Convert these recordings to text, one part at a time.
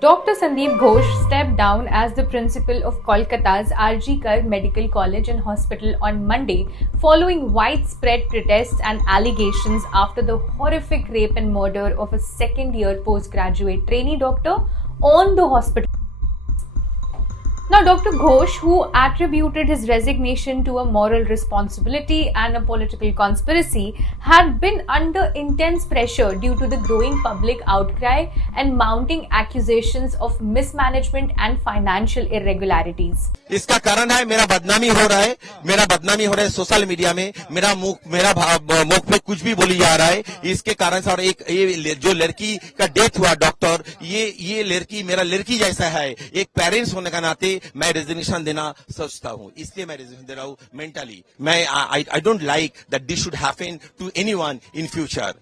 Dr. Sandeep Ghosh stepped down as the principal of Kolkata's RG Kar Medical College and Hospital on Monday following widespread protests and allegations after the horrific rape and murder of a second-year postgraduate trainee doctor on the hospital. Now, Dr. Ghosh, who attributed his resignation to a moral responsibility and a political conspiracy, had been under intense pressure due to the growing public outcry and mounting accusations of mismanagement and financial irregularities. इसका कारण है मेरा बदनामी हो रहा है social media में मेरा मुख पे कुछ भी बोली जा रहा है इसके कारण से। और एक ये जो लड़की का डेथ हुआ डॉक्टर, ये लड़की मेरा लड़की जैसा है। एक पेरेंट्स होने का नाते मैं रेजिग्नेशन देना सोचता हूँ, इसलिए मैं रेजिग्नेशन दे रहा हूँ। मेंटली मैं I don't like that this should happen to anyone in future,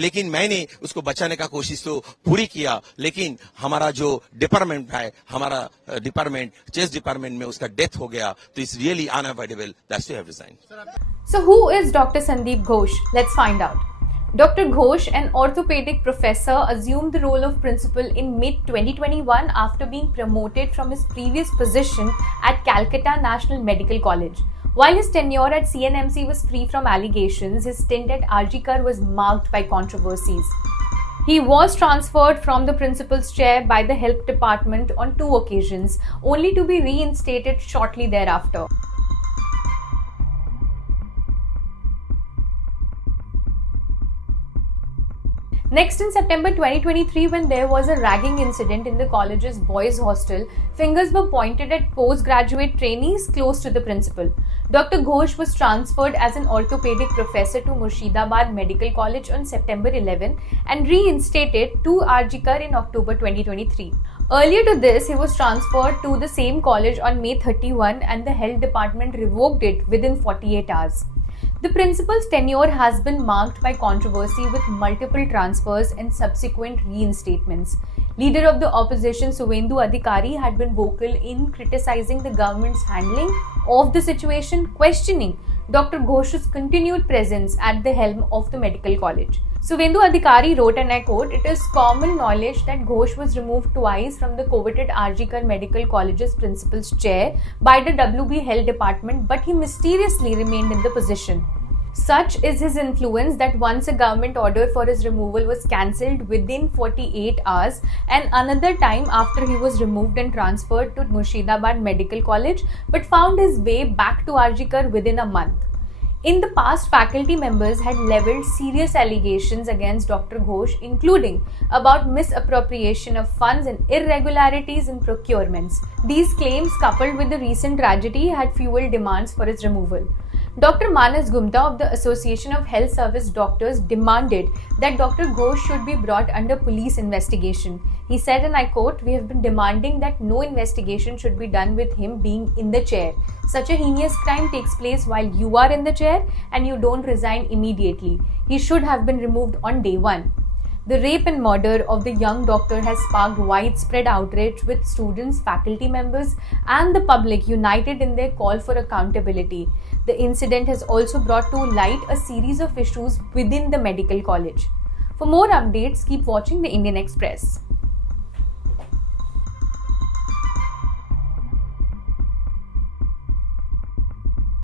लेकिन मैंने उसको बचाने का कोशिश तो पूरी किया। लेकिन हमारा जो डिपार्टमेंट है, हमारा डिपार्टमेंट चेस्ट डिपार्टमेंट में उसका डेथ हो गया, तो it's really unavoidable, that's why I have resigned. So who is Dr. Sandeep Ghosh? Let's find out. Dr. Ghosh, an orthopedic professor, assumed the role of principal in mid-2021 after being promoted from his previous position at Calcutta National Medical College. While his tenure at CNMC was free from allegations, his stint at RG Kar was marked by controversies. He was transferred from the principal's chair by the health department on 2 occasions, only to be reinstated shortly thereafter. Next, in September 2023, when there was a ragging incident in the college's boys' hostel, fingers were pointed at postgraduate trainees close to the principal. Dr. Ghosh was transferred as an orthopedic professor to Murshidabad Medical College on September 11 and reinstated to RG Kar in October 2023. Earlier to this, he was transferred to the same college on May 31 and the health department revoked it within 48 hours. The principal's tenure has been marked by controversy with multiple transfers and subsequent reinstatements. Leader of the opposition Suvendu Adhikari had been vocal in criticizing the government's handling of the situation, questioning Dr. Ghosh's continued presence at the helm of the medical college. Suvendu Adhikari wrote, and I quote, "It is common knowledge that Ghosh was removed twice from the coveted RG Kar Medical College's principal's chair by the WB Health Department, but he mysteriously remained in the position. Such is his influence that once a government order for his removal was cancelled within 48 hours, and another time after he was removed and transferred to Murshidabad Medical College, but found his way back to RG Kar within a month." In the past, faculty members had levelled serious allegations against Dr. Ghosh, including about misappropriation of funds and irregularities in procurements. These claims, coupled with the recent tragedy, had fueled demands for his removal. Dr. Manas Gumta of the Association of Health Service Doctors demanded that Dr. Ghosh should be brought under police investigation. He said, and I quote, "We have been demanding that no investigation should be done with him being in the chair. Such a heinous crime takes place while you are in the chair and you don't resign immediately. He should have been removed on day 1. The rape and murder of the young doctor has sparked widespread outrage, with students, faculty members, and the public united in their call for accountability. The incident has also brought to light a series of issues within the medical college. For more updates, keep watching the Indian Express.